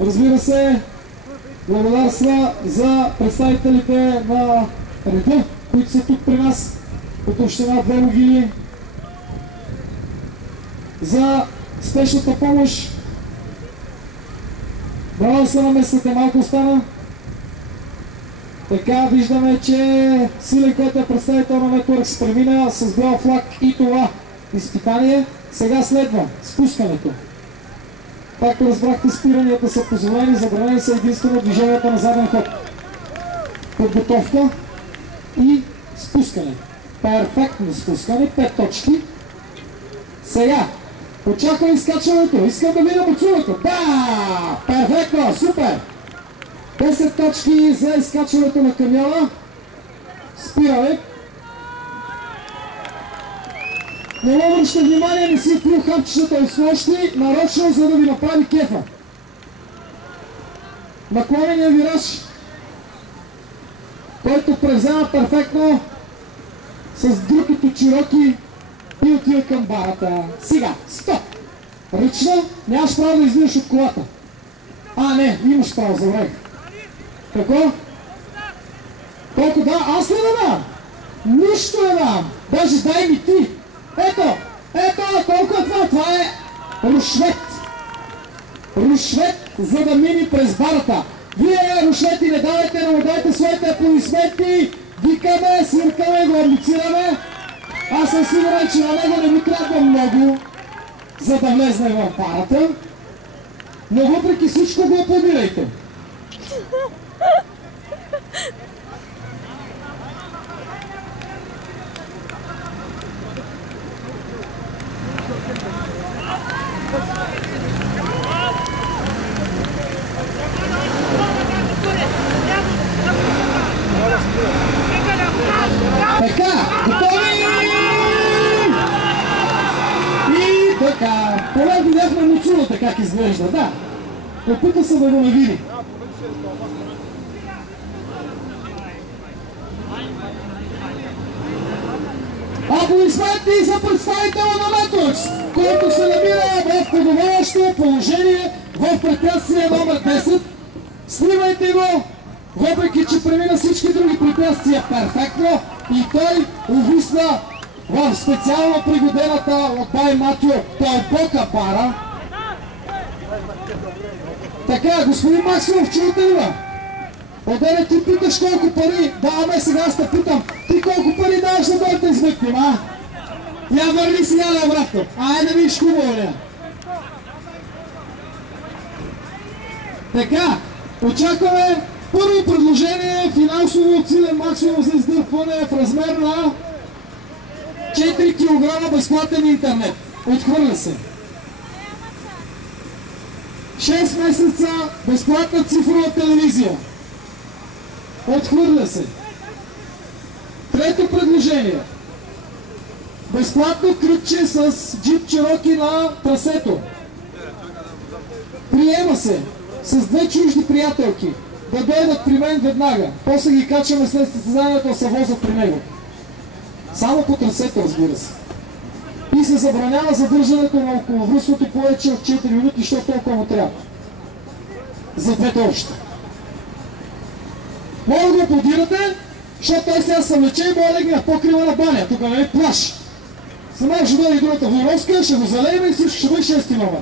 Разбира се, благодарства за представителите на реда, които са тук при нас от община Две могили, за спешната помощ. Браво се намесвате, малко остана. Така виждаме, че Силен, който е представител на Меторекс, премина с бял флаг и това изпитание. Сега следва спускането. Както разбрахте, спиранията са позволени, забранени са единствено движенията на заден ход. Подготовка и спускане. Перфектно спускане, 5 точки. Сега, очаквам изкачването. Искам да видя Мацулата. Да! Перфектно, супер! 10 точки за изкачването на камиона. Спираме. Не обръща внимание, не си пил хапчетата от снощи, нарочно, за да ви направи кефа. Наклонения вираж, който превзема перфектно с другото чироки и отива към барата. Сега, стоп! Ръчно, нямаш право да излизаш от колата. Не, имаш право, забравих. Какво? Колко да? Аз не дам! Нищо не дам! Даже дай ми ти! Ето, колко е това? Това е рушвет. Рушвет, за да мини през барата. Вие рушвети не давайте, но дайте своите аплодисменти. Викаме, свиркаме, го аплицираме. Аз съм сигурен, че на него не ми трябва много, за да влезне в барата. Но въпреки всичко го аплодирайте. Така, готови! И така, поне видяхме Мацулата как изглежда, да. Опита се да го навиди. Аплодисменти за представителя на Меторекс, който се намира в подобаващо положение в препятствие номер 10. Снимайте го, въпреки че премина всички други препятствия перфектно и той увисна в специално пригодената от Бай Матио дълбока бара. Така, господин Максимов, чуете ли ме? Одене, ти питаш колко пари? Да, сега аз те питам. Ти колко пари даваш да дойдете измъкнем, а? Я върни сега на обратно. Да виж хубаво, не? Така, очакваме първо предложение финансово от Силен Максимов за издърпване в размер на 4 кг безплатен интернет. Отхвърля се. 6 месеца безплатна цифрова телевизия. Отхвърля се. Трето предложение. Безплатно кръгче с джип Чироки на трасето. Приема се с 2 чужди приятелки да дойдат при мен веднага. После ги качваме след състезанието да се возят при него. Само по трасето, разбира се. И се забранява задържането на околовръстното повече от 4 минути, защото толкова му трябва. За двете общи. Мога да аплодирате, защото той сега се влече и мога да легне на покрива на баня. Тук не е плаш. Сама ще дойде другата Войновска, ще го залеем и всичко ще бъде 6 номер.